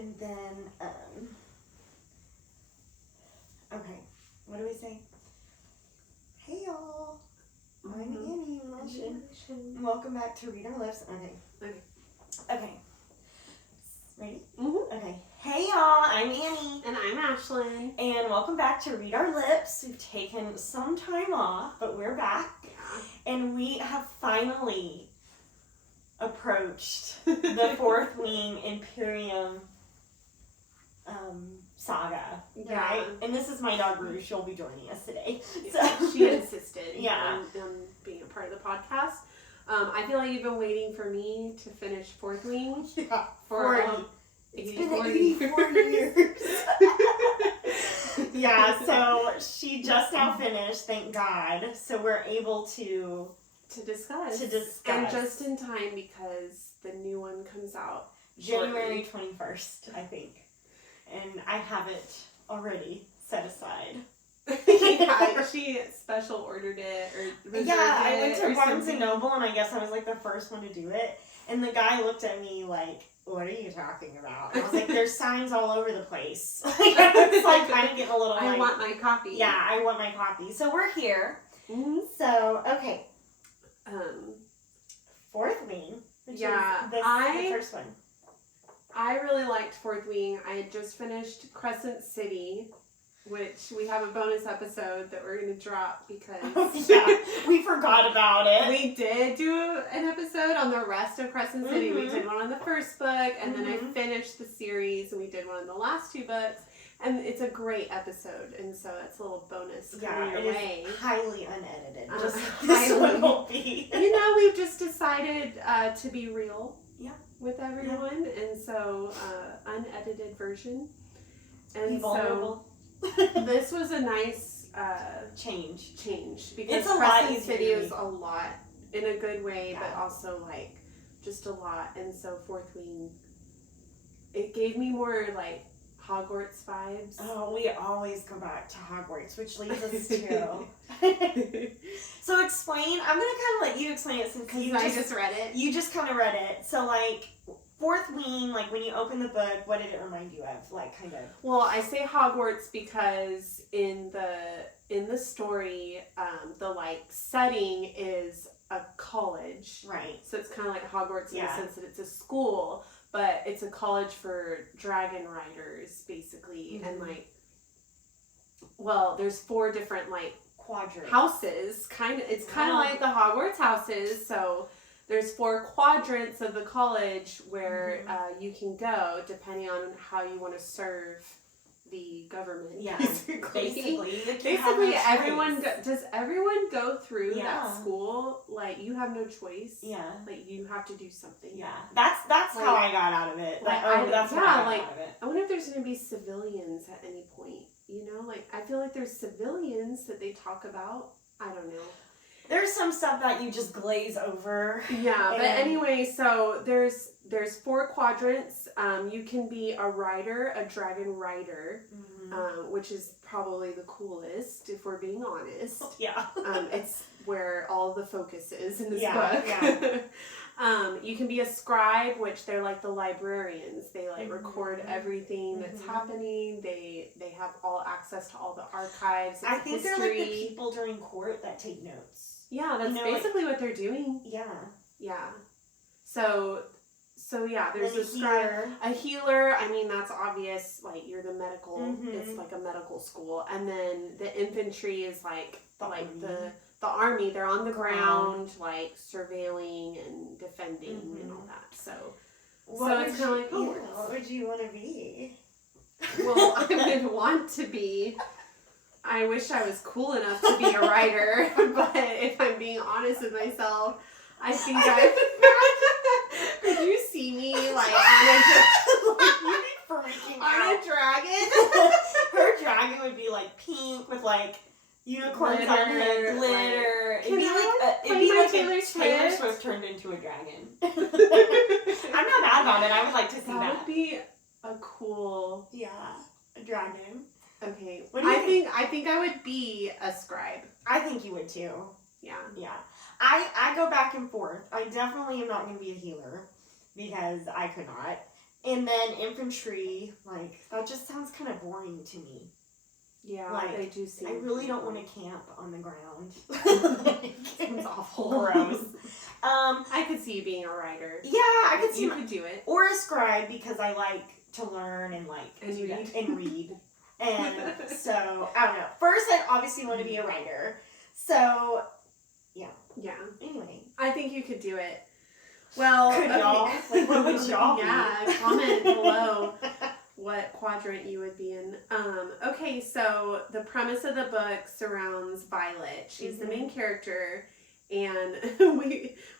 And then, okay, what do we say? Hey y'all, I'm Annie and welcome back to Read Our Lips. Okay. Ready? Mm-hmm. Okay. Hey y'all, I'm Annie. And I'm Ashlyn. And welcome back to Read Our Lips. We've taken some time off, but we're back. Yeah. And we have finally approached the Fourth Wing Imperium saga. Yeah. Right? And this is my dog Rue. She'll be joining us today. So she insisted yeah. on being a part of the podcast. I feel like you've been waiting for me to finish Fourth Wing. Yeah. For 84 years. Yeah, so she just now finished, thank God. So we're able to discuss. And just in time because the new one comes out January 21st, I think. And I have it already set aside. Yeah, she special ordered it or reserved I it went to or Barnes something. and Noble and I guess I was like the first one to do it. And the guy looked at me like, what are you talking about? And I was like, there's signs all over the place. I was like kind of getting a little I want my copy. Yeah, I want my copy. So we're here. Mm-hmm. So, okay. Fourth Wing. Which is the first one. I really liked Fourth Wing. I had just finished Crescent City, which we have a bonus episode that we're going to drop because... we forgot about it. We did do an episode on the rest of Crescent City. We did one on the first book, and then I finished the series, and we did one on the last two books. And it's a great episode, and so that's a little bonus coming your way. Is highly unedited. Just this one will be. You know, we've just decided to be real. Yeah. With everyone, and so unedited version. And be vulnerable. So this was a nice change because it's a Crescent lot City is a lot in a good way, but also like just a lot. And so Fourth Wing, it gave me more like Hogwarts vibes. Oh, we always go back to Hogwarts, which leads us to. So explain. I'm gonna kind of let you explain it since you just read it. You just kind of read it. So like Fourth Wing, like when you open the book, what did it remind you of? Like kind of. Well, I say Hogwarts because in the story, the like setting is a college, right? So it's kind of like Hogwarts in the sense that it's a school, but it's a college for dragon riders, basically, and like, well, there's 4 different like quadrants. Houses, it's kind of like the Hogwarts houses. So there's 4 quadrants of the college where you can go depending on how you want to serve the government. Yeah, basically everyone does everyone go through that school? Like you have no choice. Yeah, like you have to do something. Yeah, that's like, how I got out of it. Like, that's how I got out of it. I wonder if there's gonna be civilians at any point. You know, like I feel like there's civilians that they talk about. I don't know. There's some stuff that you just glaze over. Yeah, but anyway, so there's 4 quadrants. You can be a rider, a dragon rider, which is probably the coolest if we're being honest. Yeah. It's where all the focus is in this book. Yeah. You can be a scribe, which they're like the librarians. They like record everything that's happening. They have all access to all the archives. I think they're like the people during court that take notes. Yeah, that's basically what they're doing. Yeah. Yeah. So yeah, there's a scribe, a healer. I mean, that's obvious. Like you're the medical. It's like a medical school, and then the infantry is like the army. They're on the ground, like surveilling and defending and all that. So it's kind of like what would you want to be? Well, I would want to be. I wish I was cool enough to be a writer, but if I'm being honest with myself, I think could you see me like on a dragon? Her dragon would be like pink with like unicorns on it, glitter. It'd be like Taylor Swift turned into a dragon. I'm not mad about it. I would like to see that. That would be a cool. Yeah, a dragon. Okay. What do you think? I think I would be a scribe. I think you would too. Yeah. Yeah. I go back and forth. I definitely am not going to be a healer because I could not. And then infantry, like, that just sounds kind of boring to me. Yeah, like, they do seem... I really don't want to camp on the ground. Sounds awful. Gross. I could see you being a writer. Yeah, I could see... You could do it. Or a scribe, because I like to learn and, like... And read. And read. And so, I don't know. First, I obviously want to be a writer. So, yeah. Yeah. Anyway. I think you could do it. Well, could y'all? Like, what would y'all be? Yeah, comment below what quadrant you would be in. Okay, so the premise of the book surrounds Violet. She's the main character, and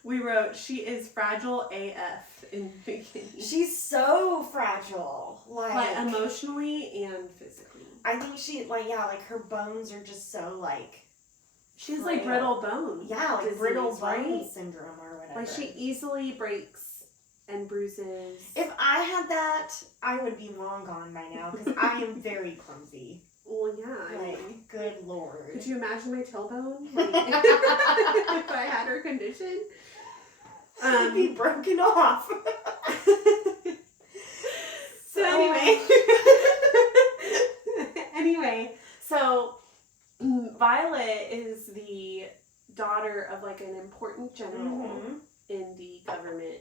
we wrote she is fragile AF in the beginning. She's so fragile, like emotionally and physically. I think she like her bones are just so like. She's like brittle bone. Yeah, like disease, brittle bone right? syndrome or whatever. Like she easily breaks and bruises. If I had that, I would be long gone by now because I am very clumsy. Well, yeah. Like, good lord. Could you imagine my tailbone? Like, if I had her condition? It'd be broken off. So anyway, so Violet is the daughter of like an important general in the government,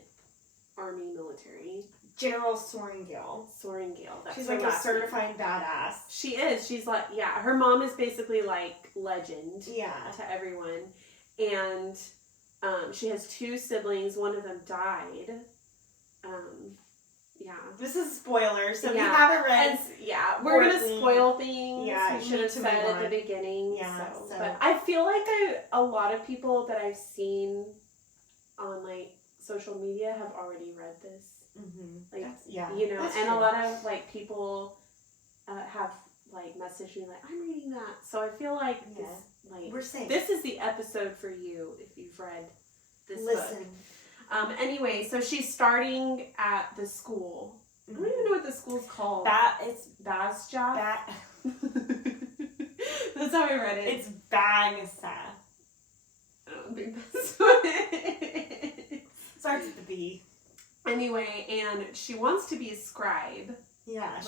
army, military. General Soaringale. That's She's like a certified badass. She is. She's like, yeah, her mom is basically like legend to everyone. And she has 2 siblings. One of them died. Yeah. This is spoilers, so if you haven't read... we're going to spoil things. Yeah, we should have said at the beginning. Yeah, so. But I feel like a lot of people that I've seen on, like, social media have already read this. Like, you know, and a lot of, like, people have, like, messaged me, like, I'm reading that. So I feel like this, like, we're safe. This is the episode for you if you've read this book. Anyway, so she's starting at the school. I don't even know what the school's called. It's Bazja. That's how I read it. It's Bagsa. I don't think that's what it is. Starts with the B. Anyway, and she wants to be a scribe. Yeah,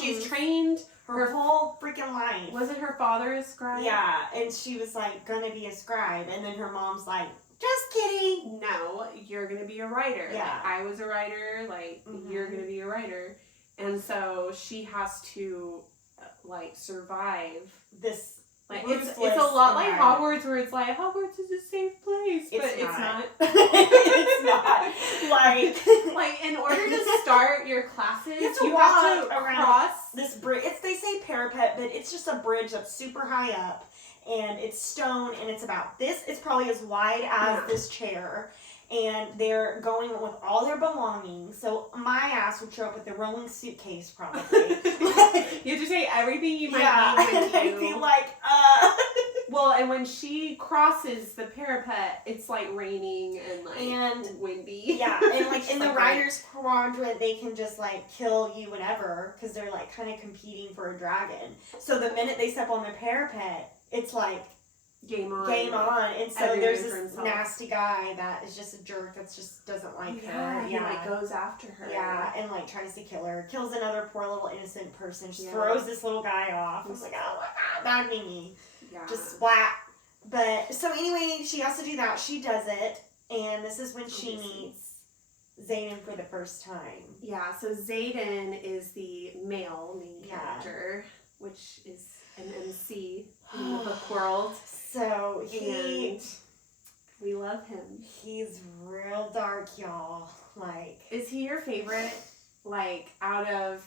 she's trained her whole freaking life. Wasn't her father a scribe? Yeah, and she was like gonna be a scribe, and then her mom's like, just kidding. No, you're gonna be a writer. Yeah. Like, I was a writer. Like, you're gonna be a writer. And so she has to, like, survive this. Like, it's a lot like Hogwarts, where it's like, Hogwarts is a safe place. But it's not. It's not. Like, in order to start your classes, you have to cross this bridge. They say parapet, but it's just a bridge that's super high up. And it's stone, and it's about this. It's probably as wide as this chair. And they're going with all their belongings. So my ass would show up with a rolling suitcase, probably. You have to take everything you might need with you. I'd be like, Well, and when she crosses the parapet, it's like raining and windy. Yeah, and like in the Riders Quadrant, they can just like kill you whenever because they're like kind of competing for a dragon. So the minute they step on the parapet, it's like game on. And so there's this nasty guy that is just a jerk that just doesn't like her. He like goes after her. Yeah, and like tries to kill her. Kills another poor little innocent person. Just throws this little guy off. I was like, oh my god, that'd be me. Yeah. Just splat. But so anyway, she has to do that. She does it, and this is when she meets Xaden for the first time. Yeah, so Xaden is the male main character, which is an MC in the book world. So we love him. He's real dark, y'all. Like, is he your favorite? Like, out of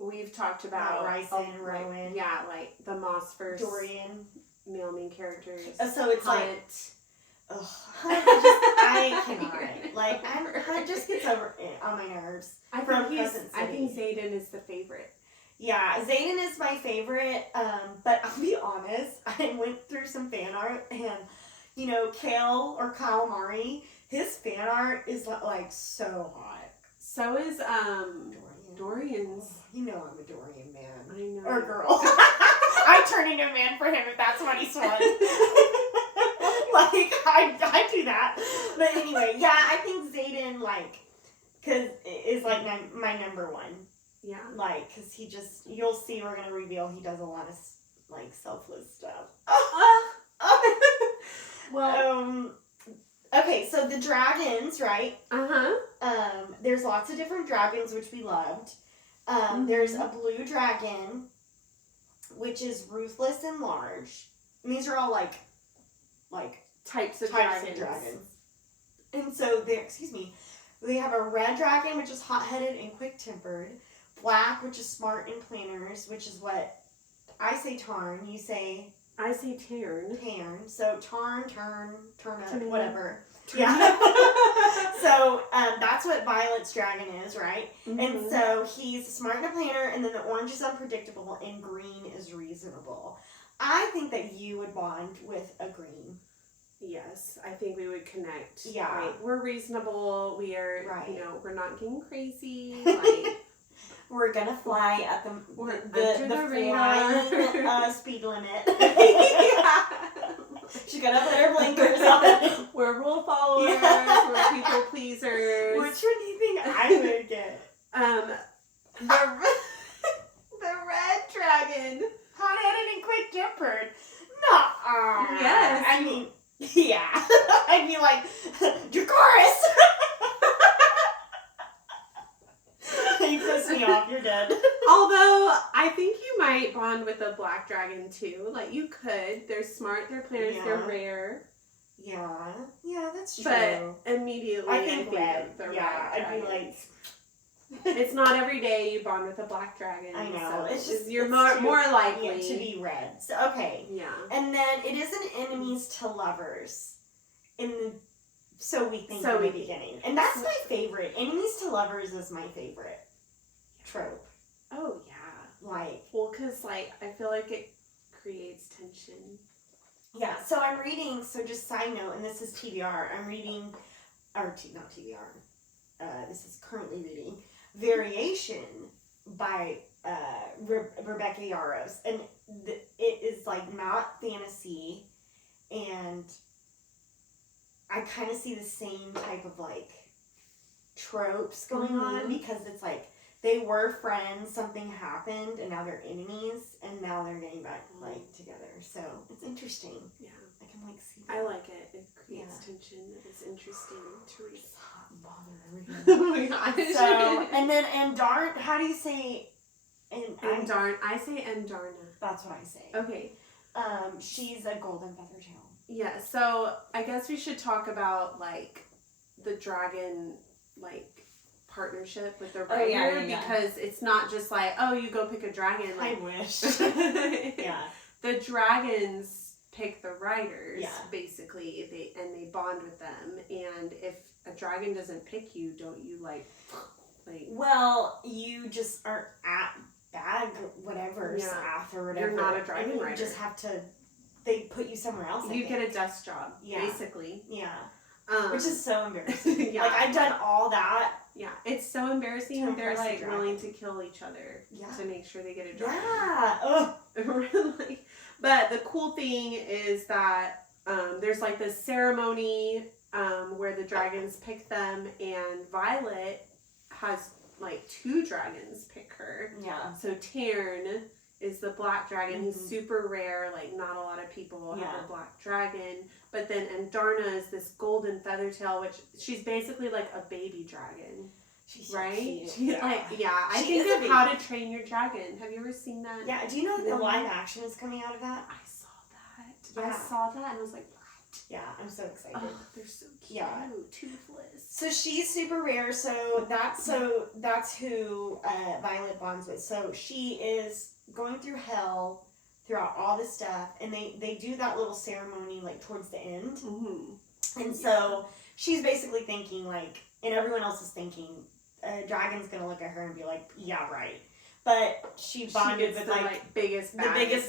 we've talked about Ryson and Rowan. Like the Mossfirst Dorian male main characters. So it's Hunt. Like, I cannot. Like, Hunt just gets over on my nerves. I think Xaden is the favorite. Yeah, Xaden is my favorite, but I'll be honest, I went through some fan art, and, you know, Kale or Calamari, his fan art is, like so hot. So is, Dorian's. You know I'm a Dorian man. I know. Or girl. I turn into a man for him if that's what he's wants. Like, I do that. But anyway, yeah, I think Xaden, like, because is like my number one. Yeah. Like, because he just, you'll see, we're going to reveal he does a lot of, like, selfless stuff. Well, okay, so the dragons, right? There's lots of different dragons, which we loved. There's a blue dragon, which is ruthless and large. And these are all, like types of dragons. And so, they have a red dragon, which is hot-headed and quick-tempered. Black, which is smart and planners, which is what I say Tarn, you say... I say Tarn. Tarn. So Tarn, turn up, whatever. Yeah. So that's what Violet's dragon is, right? And so he's smart and a planner, and then the orange is unpredictable, and green is reasonable. I think that you would bond with a green. Yes, I think we would connect. Yeah. Right. We're reasonable. We are, right. We're not getting crazy. Like, we're gonna fly at the flying speed limit. She's gonna put her blinkers on. We're rule followers. Yeah. We're people pleasers. Which one do you think I would get? The red dragon. Hot-headed and quick-tempered. Nuh-uh. Yes. I mean, yeah. I'd be like, Dracarys! You pissed me off, you're dead. Although, I think you might bond with a black dragon, too. Like, you could. They're smart, they're planners, they're rare. Yeah. Yeah, that's true. But immediately, I think red. The yeah, red I'd be like... It's not every day you bond with a black dragon. I know. So it's just... You're more likely to be red. So, okay. Yeah. And then it is an enemies to lovers. So we think in the beginning. And that's my favorite. Enemies to lovers is my favorite trope. Oh, yeah. Like... Well, because, like, I feel like it creates tension. Yeah, so I'm reading, so just side note, and this is TBR, I'm reading, not TBR, this is currently reading, Variation by Rebecca Yarros, and it is, like, not fantasy, and I kind of see the same type of, like, tropes going on, because it's, like, they were friends, something happened, and now they're enemies, and now they're getting back, like, together. So, it's interesting. Yeah. I can, like, see that. I like it. It creates tension. It's interesting to read. It's hot and bothered. Oh my gosh. So, and then Andarn, how do you say... Andarn. I say Andarna. That's what I say. Okay. She's a golden feathertail. Yeah, so I guess we should talk about, like, the dragon, like, partnership with the writer, because it's not just like, oh, you go pick a dragon. Like, I wish. Yeah. The dragons pick the writers, basically, they bond with them, and if a dragon doesn't pick you, don't you, like... Well, you just are at bag whatever's ath or whatever. You're not a dragon writer. You just have to... They put you somewhere else. You get a desk job, basically. Yeah. Which is so embarrassing. Yeah. Like, I've done all that. Yeah, it's so embarrassing. They're, like, willing to kill each other to make sure they get a dragon. Yeah. Ugh. Really. But the cool thing is that there's, like, this ceremony where the dragons pick them, and Violet has, like, 2 dragons pick her. Yeah. So Tarn is the black dragon. He's super rare. Like, not a lot of people have a black dragon. But then Andarna is this golden feathertail, which she's basically like a baby dragon. She's right? So she's like, I think of How to Train Your Dragon. Have you ever seen that? Yeah. Do you know that the live action is coming out of that? I saw that. Yeah. I saw that and I was like, what? Yeah, I'm so excited. Oh, they're so cute. Yeah. Toothless. So she's super rare. So that's who Violet bonds with. So she is going through hell throughout all this stuff, and they do that little ceremony like towards the end, and so she's basically thinking like, and everyone else is thinking, dragon's gonna look at her and be like, yeah, right, but she bonded with the biggest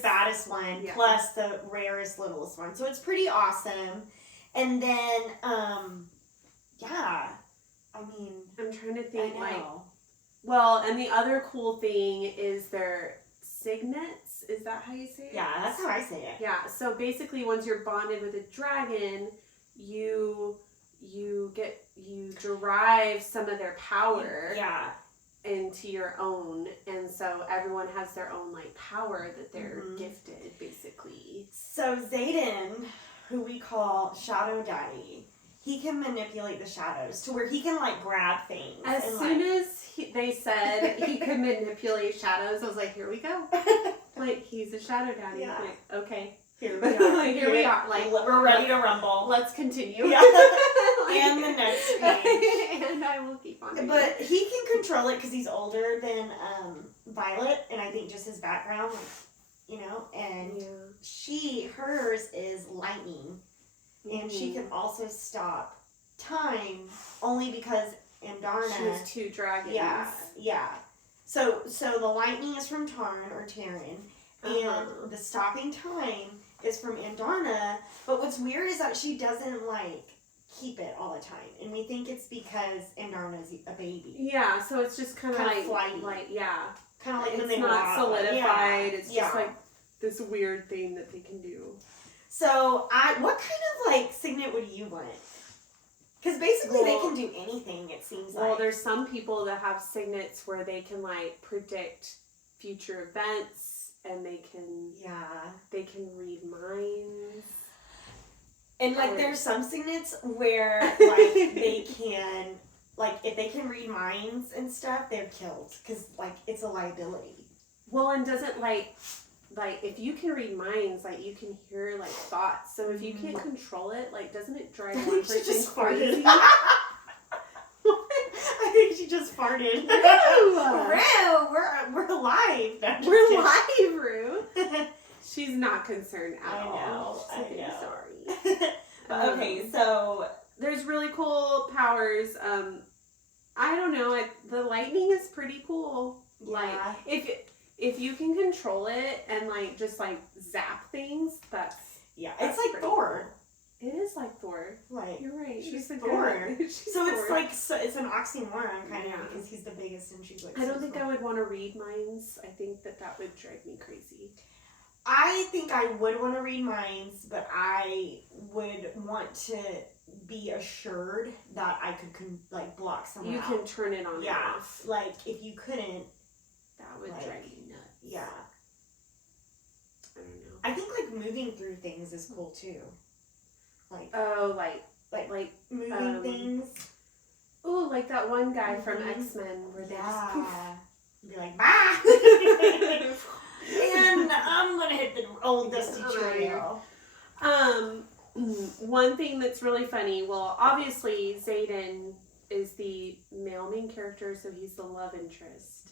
baddest one, plus the rarest littlest one, so it's pretty awesome. And then I mean, I'm trying to think, well, and the other cool thing is their signets. Is that how you say it? Yeah, that's how I say it. Yeah, so basically once you're bonded with a dragon, you you derive some of their power Yeah. into your own, and so everyone has their own like power that they're gifted, basically. So Zayden, who we call Shadow Daddy, he can manipulate the shadows to where he can like grab things. As soon as they said he could manipulate shadows, I was like, here we go. Like, he's a shadow daddy. Yeah. Like, okay. Here we are. Like, here we are. Like, we're ready to rumble. Let's continue. Yeah. Like, and the next page. And I will keep on. But he can control it because he's older than Violet, and I think just his background, like, you know, and hers is lightning, and she can also stop time only because Andarna. She has 2 dragons. Yeah. So the lightning is from Tarn or Terran, and the stopping time is from Andarna. But what's weird is that she doesn't like keep it all the time, and we think it's because Andarna's a baby. Yeah, so it's just kind of like flighty. Kind of like when it's they not solidified. Yeah. It's just like this weird thing that they can do. So what kind of like signet would you want? Because basically they can do anything, it seems like. Well, there's some people that have signets where they can like predict future events, and they can read minds. And like there's some signets where like they can, like if they can read minds and stuff, they're killed because like it's a liability. Well, and doesn't like if you can read minds, like you can hear like thoughts. So if you can't control it, like doesn't it drive one person just crazy? farted. I think she just farted. Rue, we're alive. No, we're live, Rue. She's not concerned at all. I know. Sorry. Okay, so there's really cool powers. I don't know. The lightning is pretty cool. Yeah. Like if you can control it and like just like zap things, that's it's like Thor. It is like Thor. Like you're right. She's Thor. So it's like it's an oxymoron kind of because he's the biggest and she's like. I don't think I would want to read minds. I think that would drive me crazy. I think I would want to read minds, but I would want to be assured that I could like block someone out. You can turn it on and off. Like if you couldn't, that would drive me nuts. Yeah. I don't know. I think like moving through things is cool too. Like like moving things. Oh, like that one guy from X-Men where they just poof. Be like, bye. And I'm gonna hit the old dusty trail. One thing that's really funny, well, obviously Zayden is the male main character, so he's the love interest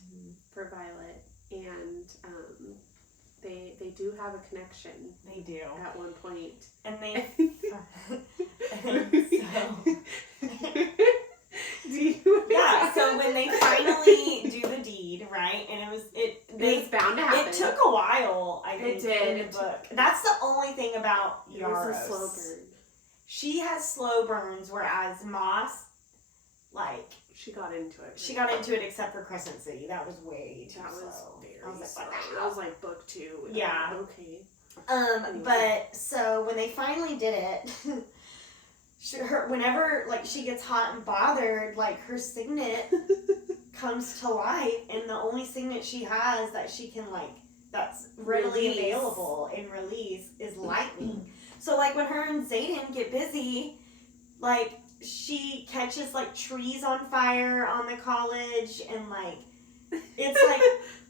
for Violet, and they do have a connection. They do at one point, and they. So when they finally do the deed, right, and it's bound to happen. It took a while, I think, it did. in the book. That's the only thing about Yaros. It was a slow burn. She has slow burns, whereas Moss, like... She got into it. She got into it except for Crescent City. That was way too slow. That was very slow. That was like book 2. Yeah. Okay. Anyway. But, so, when they finally did it... whenever like she gets hot and bothered, like her signet comes to life, and the only signet she has that she can like that's readily available and release is lightning. So like when her and Zayden get busy, like she catches like trees on fire on the college, and like it's like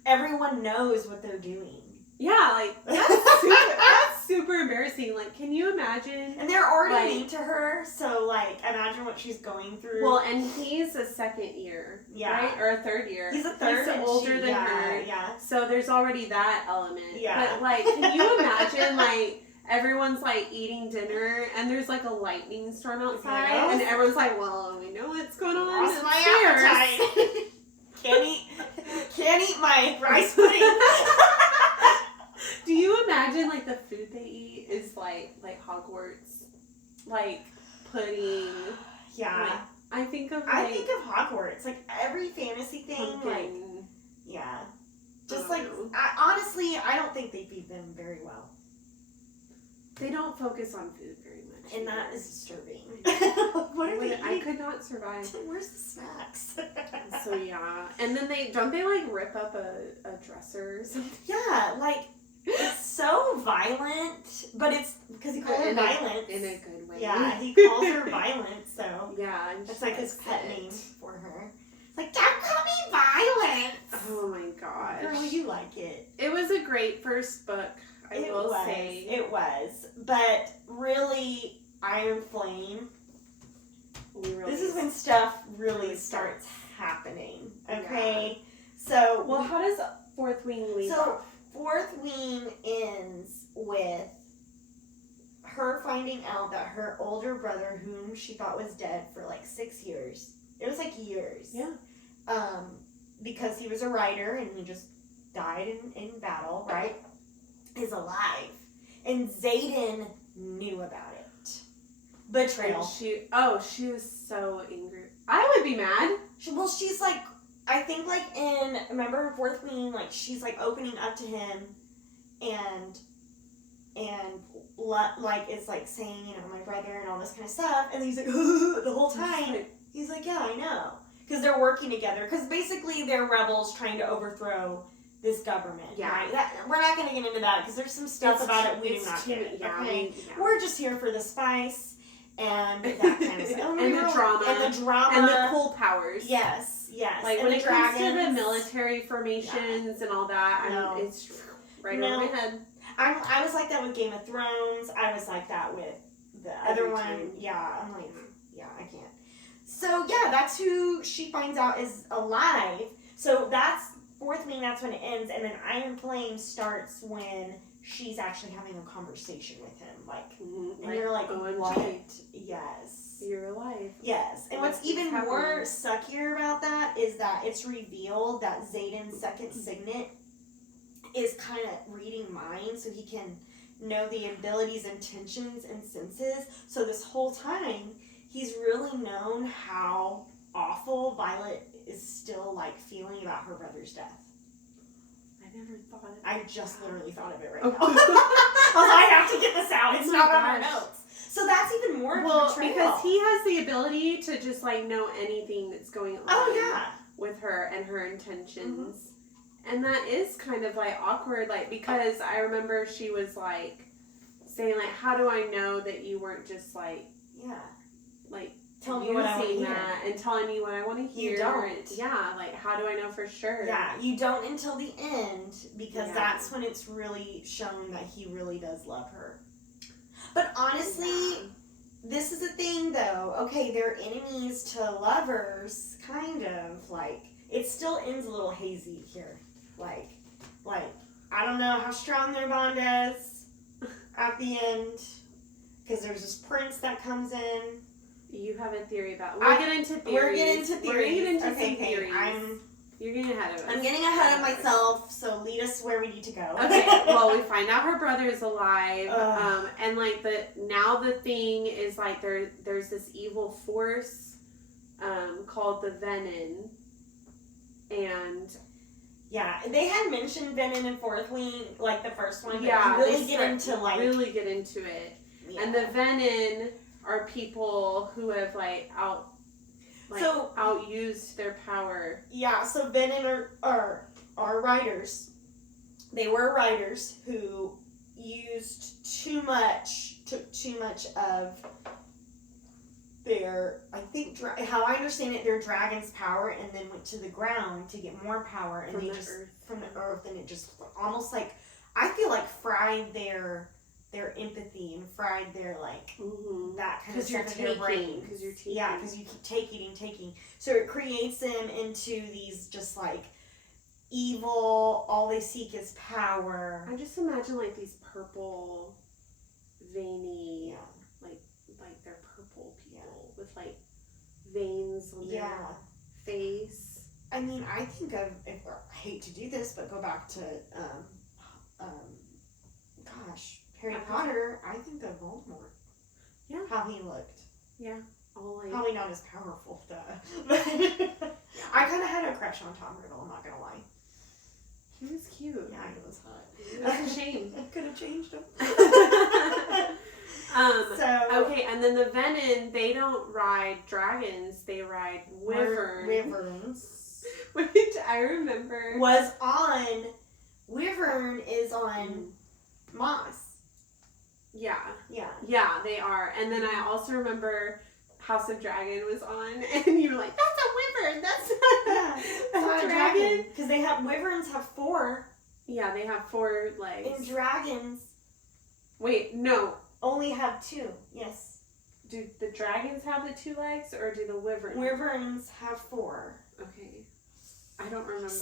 everyone knows what they're doing. Yeah, like that's super embarrassing. Like, can you imagine? And they're already mean to her, so like imagine what she's going through. Well, and he's a second year, right, or a third year. He's a third. He's older than her. Yeah. So there's already that element. Yeah. But like, can you imagine like everyone's like eating dinner and there's like a lightning storm outside, and everyone's like, "Well, we know what's going on." Lost my appetite. Can't eat my rice pudding. Do you imagine like the food they eat is like Hogwarts, like pudding? Yeah. Like, I think of Hogwarts, like every fantasy thing, pumpkin. Like yeah, just like honestly, I don't think they feed them very well. They don't focus on food very much. And that is disturbing. What are they? I could not survive. Where's the snacks? So yeah, and then they like rip up a dresser or something. Yeah, like it's so violent, but it's because he calls her violence in a good way. Yeah, he calls her violence, so yeah, and it's like his pet name for her. It's like, don't call me violence. Oh my gosh, girl, you like it. It was a great first book. I will say it was, but really, Iron Flame. This is when stuff really starts happening. Okay, so well, how does Fourth Wing leave? So Fourth Wing ends with her finding out that her older brother, whom she thought was dead for like 6 years, it was like years. Yeah. Because he was a writer and he just died in battle, right? Is alive, and Xaden knew about it. Betrayal. And she was so angry. I would be mad. She's like, I think like remember Fourth Wing, like she's like opening up to him, and like it's like saying, you know, my brother and all this kind of stuff, and he's like the whole time. He's like, yeah, I know, because they're working together. Because basically they're rebels trying to overthrow this government. Yeah. Right? We're not going to get into that because there's some stuff about it we do not get. Yeah, okay? We're just here for the spice and that kind of stuff. And the drama. And the drama. And the cool powers. Yes. Like and when it comes to the military formations and all that, it's right over my head. I was like that with Game of Thrones. I was like that with the other one. Yeah, I'm like, yeah, I can't. So, yeah, that's who she finds out is alive. So that's Fourth Wing, that's when it ends. And then Iron Flame starts when she's actually having a conversation with him. Like, and you're like, what? Yes. You're alive. Yes. And what's even more suckier about that is that it's revealed that Xaden's second signet is kind of reading minds, so he can know the abilities, intentions, and senses. So this whole time, he's really known how awful Violet is still like feeling about her brother's death. I never thought of it. I just literally thought of it right now. I have to get this out. It's not on our notes. So that's even more betrayal. Because he has the ability to just like know anything that's going on with her and her intentions. Mm-hmm. And that is kind of like awkward, like, because I remember she was like saying like, how do I know that you weren't just like like tell me what I want to hear and telling me what I want to hear. You don't. Like how do I know for sure? Yeah, you don't until the end, because that's when it's really shown that he really does love her. But honestly, this is a thing though. Okay, they're enemies to lovers, kind of. Like, it still ends a little hazy here. Like I don't know how strong their bond is at the end, because there's this prince that comes in. You have a theory about. We're getting into theories. We're getting into theories. Some theories. You're getting ahead of us. I'm getting ahead of myself, so lead us where we need to go. Okay, well, we find out her brother is alive, and like the thing is like there's this evil force, called the Venom, and. Yeah, they had mentioned Venom in Fourth Wing, like the first one. Yeah, really get into it. Yeah. And the Venom are people who have outused their power. Yeah, so Venom are writers. They were writers who took too much of their, I think, how I understand it, their dragon's power, and then went to the ground to get more power, and from the earth, and it just almost like, I feel like fried their empathy and fried their that kind of stuff in their brain. Because you're taking. Yeah, because you keep taking. So it creates them into these just like evil. All they seek is power. I just imagine like these purple, veiny, like they're purple people with like veins on their face. I mean, I think of, I hate to do this, but go back to Harry Potter. I think of Voldemort. Yeah. How he looked. Yeah. Probably not as powerful, but I kind of had a crush on Tom Riddle, I'm not going to lie. He was cute. Yeah, he was hot. It was a shame. I could have changed him. Okay, and then the Venom, they don't ride dragons, they ride wyverns. Which I remember Wyvern is on Moss. Yeah. Yeah. Yeah, they are. And then I also remember House of Dragon was on, and you were like, that's a wyvern, that's not a dragon. Because wyverns have 4. Yeah, they have 4 legs. And dragons... Wait, no. Only have 2, yes. Do the dragons have the 2 legs, or do the wyverns? Wyverns have 4. Okay. I don't remember.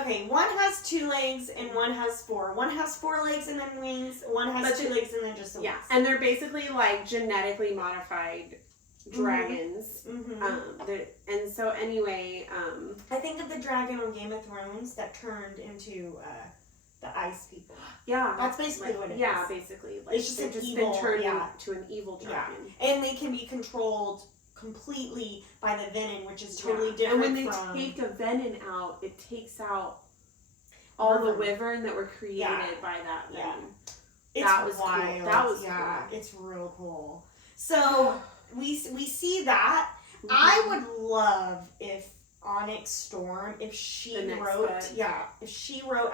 Okay, one has 2 legs and one has 4. One has 4 legs and then wings. One has 2 legs and then just the wings. Yeah, and they're basically like genetically modified dragons. Mm-hmm. And so anyway, I think of the dragon on Game of Thrones that turned into the ice people. Yeah, that's basically what it is. Yeah, basically, like it's just been turned into an evil dragon. Yeah. And they can be controlled completely by the venom, which is totally different. And when they take a venom out, it takes out all the wyvern that were created by that venom. Yeah. That was wild. Cool. That was cool. It's real cool. So we see that. Mm-hmm. I would love if Onyx Storm, if she wrote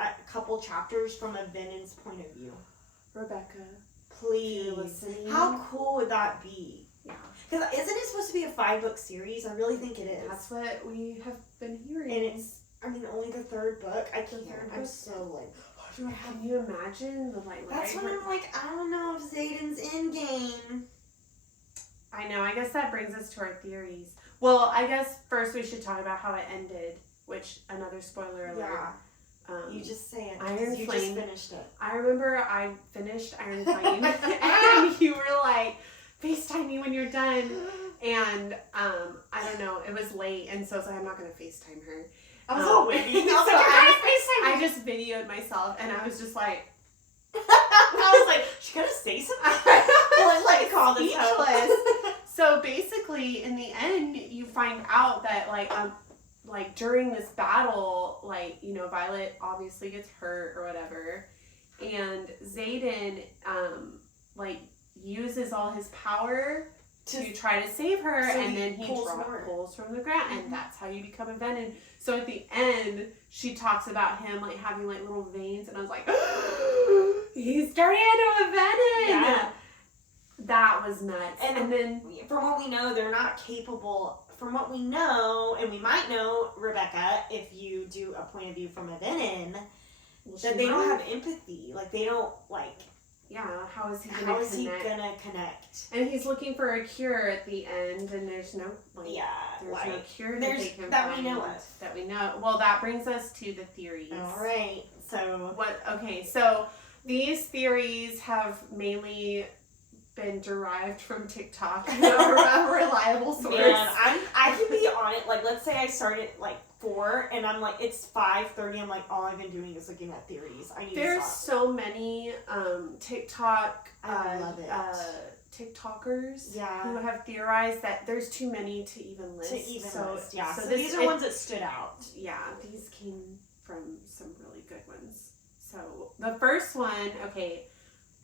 a couple chapters from a venom's point of view. Rebecca, please. How cool would that be? Yeah. Because isn't it supposed to be a 5-book series? I really think it is. That's what we have been hearing. And it's, only the 3rd book. I can't. I'm so like, can you imagine the like? That's when I'm like, I don't know if Xaden's in game. I know. I guess that brings us to our theories. Well, I guess first we should talk about how it ended, which another spoiler alert. Yeah. You just say it. Iron Flame. Just finished it. I remember I finished Iron Flame, and you were like, FaceTime me when you're done. And I don't know, it was late, and so I was like, I'm not gonna FaceTime her. I was all waiting. I just videoed myself, and I was just like, I was like, she gotta say something. Well, like call this speechless. So basically, in the end, you find out that like during this battle, like, you know, Violet obviously gets hurt or whatever, and Xaden like uses all his power to try to save her, so and then he pulls from the ground, and that's how you become a venom. So at the end, she talks about him like having like little veins, and I was like, he's turning into a venom. Yeah. That was nuts. And then, from what we know, they're not capable. From what we know, and we might know, Rebecca, if you do a point of view from a venom, that they don't have empathy. Like, they don't, like... Yeah, how is he gonna connect? And he's looking for a cure at the end, and there's no, like... Yeah, there's no cure that they can find. We know of. That we know. Well, that brings us to the theories. All right, so... So these theories have mainly been derived from TikTok, a reliable source. Man, I can be on it. Like, let's say I start at like 4, and I'm like, it's 5:30. I'm like, all I've been doing is looking at theories. I need There's to stop. so many TikTok. I love it. TikTokers who have theorized that there's too many to even list. Yeah. So these are ones that stood out. Yeah, these came from some really good ones. So the first one,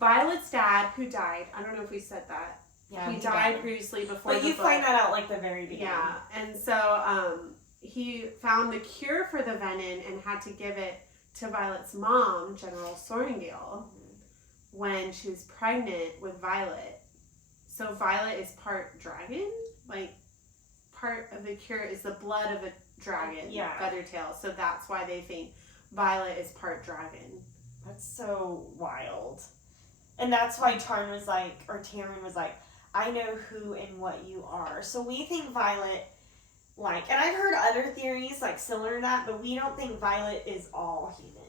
Violet's dad, who died. I don't know if we said that. Yeah, he died previously before. But you find that out like the very beginning. Yeah, and so he found the cure for the venom and had to give it to Violet's mom, General Sorrengail, when she was pregnant with Violet. So Violet is part dragon, like part of the cure is the blood of a dragon, Feathertail. So that's why they think Violet is part dragon. That's so wild. And that's why Taryn was like, I know who and what you are. So we think Violet, like, and I've heard other theories, like, similar to that, but we don't think Violet is all human.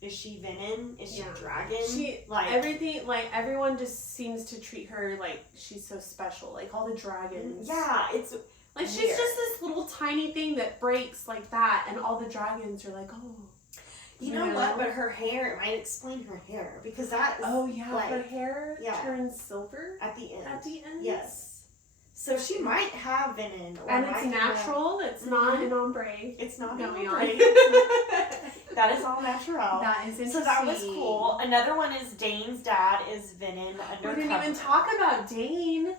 Is she venom? Is she dragon? Everyone just seems to treat her like she's so special. Like, all the dragons. Yeah, it's like, she's just this little tiny thing that breaks like that, and all the dragons are like, oh. You know what? But her hair, it might explain her hair, because that is... Oh, yeah, like, her hair turns silver? At the end. At the end? Yes. So she might have venom. And it's natural. It's not an ombre. It's not going on. That is all natural. That is interesting. So that was cool. Another one is Dane's dad is Venin undercover. We didn't even talk about Dane.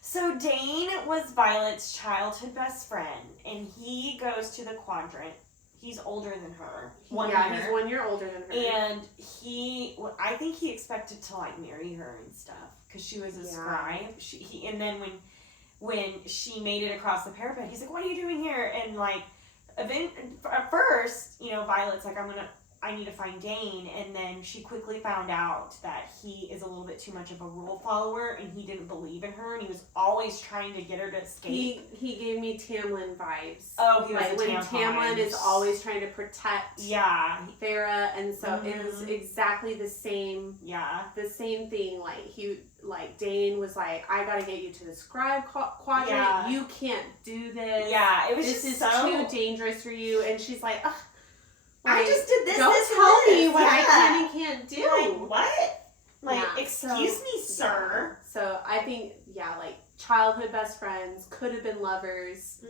So Dane was Violet's childhood best friend, and he goes to the Quadrant. He's older than her. He's 1 year older than her. And I think he expected to like marry her and stuff because she was a scribe. And then when she made it across the parapet, he's like, "What are you doing here?" And like, at first, Violet's like, I need to find Dane, and then she quickly found out that he is a little bit too much of a rule follower, and he didn't believe in her, and he was always trying to get her to escape. He gave me Tamlin vibes. Oh, he was like when Tamlin is always trying to protect Farah, and so it was exactly the same. Yeah, the same thing. Like Dane was like, I gotta get you to the scribe quadrant. Yeah. You can't do this. Yeah, it was this just is too dangerous for you. And she's like, ugh. I just did this. Don't tell me what I can and can't do. Like, what? Excuse me, sir. So I think, childhood best friends, could have been lovers,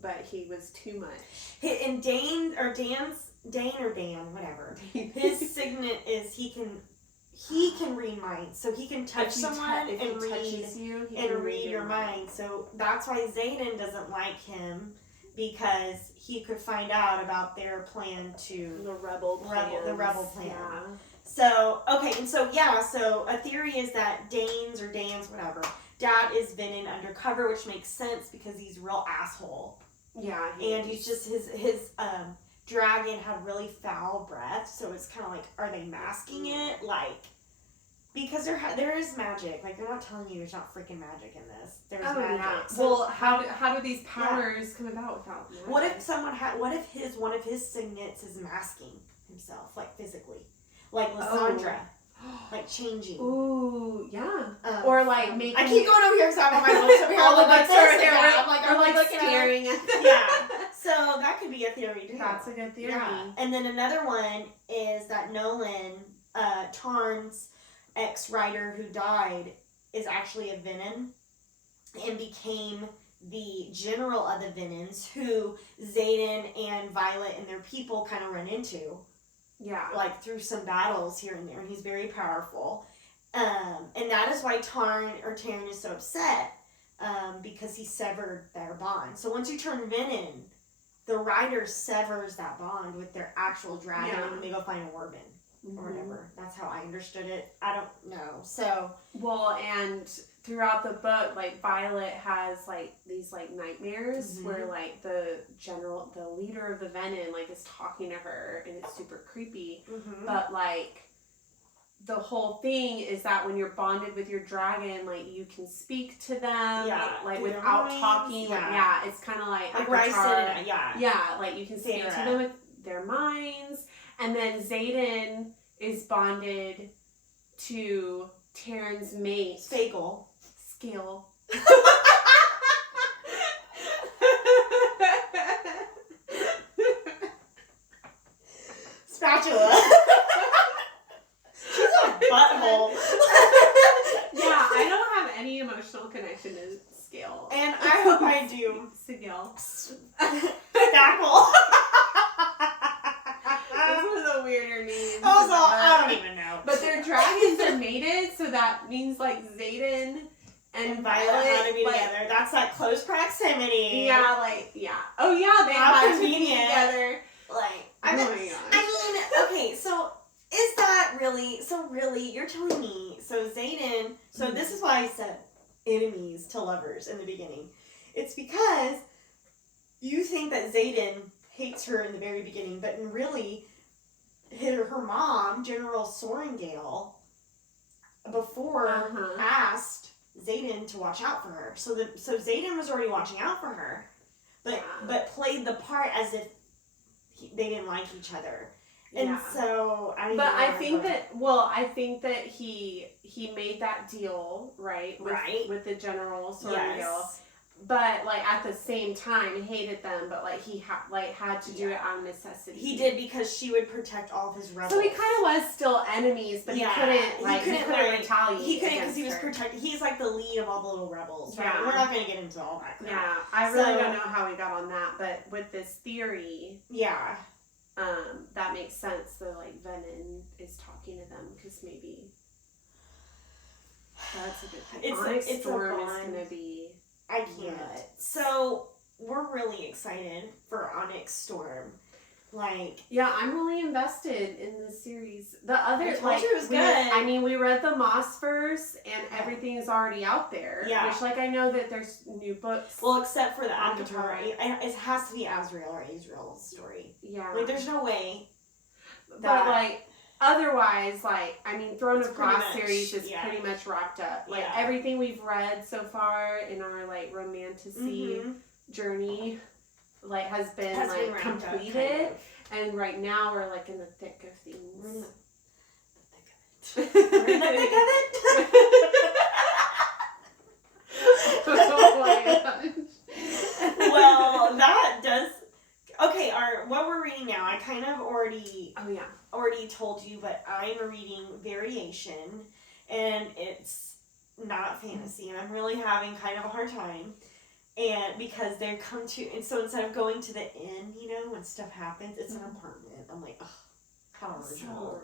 but he was too much. And Dane, whatever. His signet is he can read minds, so he can touch someone and read your mind. So that's why Xaden doesn't like him. Because he could find out about their plan to the rebel plan. Yeah. So so a theory is that Dane's whatever dad is Venin undercover, which makes sense because he's a real asshole. Yeah. He's just his dragon had really foul breath, so it's kind of like, are they masking it? Because there is magic. Like, they're not telling you there's not freaking magic in this. There's magic. Yeah. So, well, how do these powers come about without magic? What if one of his signets is masking himself, like physically, like Lysandra, like changing. Ooh, yeah. Or like making. I keep going over here because I have my books over here. All the books over here. I'm like staring at them. Yeah. So that could be a theory too. That's a good theory. Yeah. And then another one is that Nolan, Tarn's ex-writer who died, is actually a Venin and became the general of the Venins who Xaden and Violet and their people kind of run into. Yeah. Like through some battles here and there, and he's very powerful. And that is why Tarn is so upset, because he severed their bond. So once you turn Venin, the writer severs that bond with their actual dragon and they go find a warbin. Or whatever. That's how I understood it. I don't know. So and throughout the book, like Violet has like these like nightmares where like the leader of the Venin is talking to her, and it's super creepy. But like the whole thing is that when you're bonded with your dragon, like you can speak to them, without talking. It's kind of like Ryson, like you can speak to them with their minds. And then Xaden is bonded to Taryn's mate. Skill. Spatula. She's a butthole. Yeah, I don't have any emotional connection to Scale. And I hope I do. Skill. Spackle. Weirder names. I don't even know. But their dragons are mated, so that means like Xaden and Violet had to be together. That's that close proximity. Yeah, Oh yeah, they have to be together. My gosh. Okay, so is that really? So really, you're telling me? So Xaden. So this is why I said enemies to lovers in the beginning. It's because you think that Xaden hates her in the very beginning, but really. Her mom, General Sorengale, before asked Xaden to watch out for her. So Xaden was already watching out for her, but played the part as if they didn't like each other. And so I think that he made that deal with the General Sorengale. Yes. But at the same time, hated them. But he had to do it out of necessity. He did because she would protect all of his rebels. So he kind of was still enemies, but he couldn't retaliate. He couldn't because he was protected. He's the lead of all the little rebels. Right? Yeah, we're not going to get into all that. Yeah, I really don't know how we got on that, but with this theory, that makes sense. So like Venom is talking to them because maybe that's a good thing. Onyx Storm is going to be. I can't. So we're really excited for Onyx Storm. Like, yeah, I'm really invested in this series. The other, I told you it was good. I mean, we read the Mossverse, and everything is already out there. Yeah. Which, like, I know that there's new books. Well, except for the Avatar. It has to be Azrael or Azrael's story. Yeah. Like, there's no way. But, like, otherwise, like, I mean, Throne of Glass series is pretty much wrapped up. Like, everything we've read so far in our, like, romantasy journey, like, has been completed. And right now we're, like, in the thick of things. We're in the thick of it. We're in the thick of it. Oh my gosh. Well, that does. Okay, what we're reading now, I kind of already told you, but I'm reading Variation, and it's not fantasy, and I'm really having kind of a hard time. And because they come to, and so instead of going to the inn, you know, when stuff happens, it's an apartment. I'm like, ugh, how original.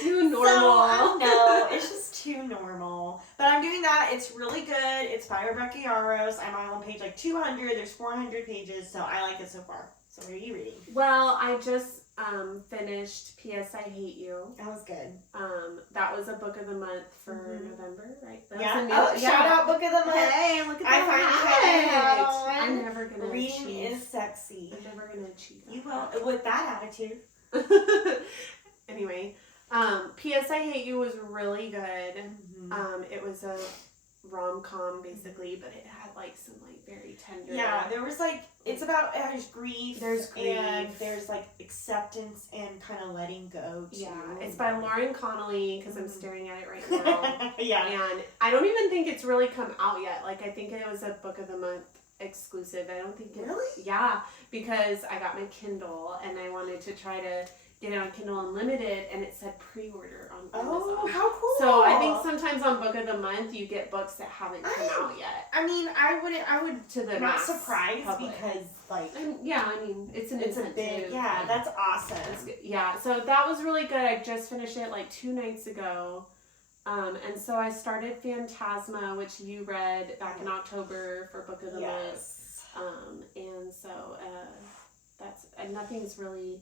Too normal. So, no, it's just too normal. But I'm doing that. It's really good. It's by Rebecca Yarros. I'm on page like 200. There's 400 pages, so I like it so far. So what are you reading? Well, I just finished P.S. I Hate You. That was good. That was a book of the month for November, right? Shout out book of the month. Hey, look at I finally have it on. I'm never gonna Reading achieve. is sexy. I'm never gonna achieve that. You will, with that attitude. Anyway, P.S. I Hate You was really good. It was a rom-com basically, but it had like some like very tender. Yeah, there was like there's grief. And there's like acceptance and kind of letting go too. Yeah, it's by Lauren Connolly because I'm staring at it right now. Yeah, and I don't even think it's really come out yet. Like I think it was a book of the month exclusive. I don't think really. Yeah, because I got my Kindle and I wanted to try to get it on Kindle Unlimited, and it said pre-order on Amazon. Oh, how cool! So I think sometimes on Book of the Month you get books that haven't come out yet. I mean, I would to the not surprised public. Because like I mean it's a big that's awesome. Yeah, so that was really good. I just finished it like 2 nights ago. And so I started Phantasma, which you read back in October for Book of the Month. And so nothing's really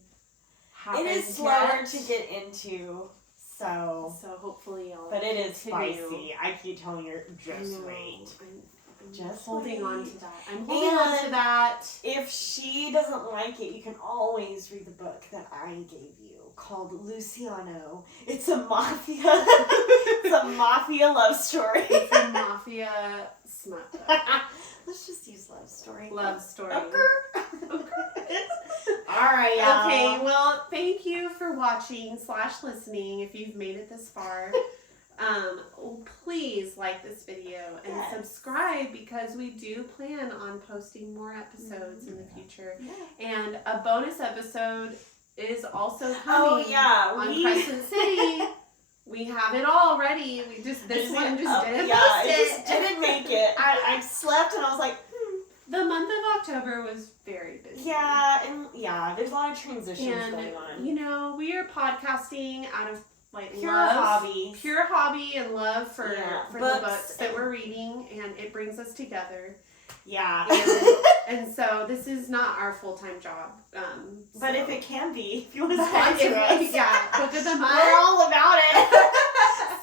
happened. It is slower to get into, so hopefully I'll. But it is spicy. I keep telling her, just wait. I'm just holding on to that. I'm holding on to that. If she doesn't like it, you can always read the book that I gave you called Luciano. It's a mafia. It's a mafia love story. It's a mafia smut book. Let's just use love story. Love story. Alright, y'all. Okay, well, thank you for watching / listening if you've made it this far. Please like this video and subscribe because we do plan on posting more episodes in the future. And a bonus episode is also coming on Crescent City. We have it all ready. This one just didn't post it. It just didn't make it. I slept and I was like, The month of October was very busy. Yeah, there's a lot of transitions going on. You know, we are podcasting out of like pure hobby and love for the books that we're reading, and it brings us together. Yeah. And so this is not our full-time job. But if it can be, if you want to sponsor us. Yeah, Book of the Month. We're all about it.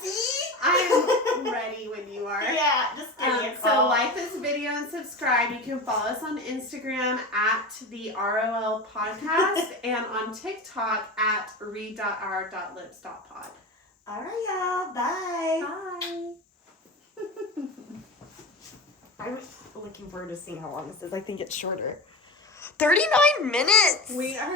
See? I am ready when you are. Yeah, just give me a call. So like this video and subscribe. You can follow us on Instagram at the ROL podcast and on TikTok at read.our.lips.pod. All right, y'all. Bye. Bye. I'm looking forward to seeing how long this is. I think it's shorter. 39 minutes! We are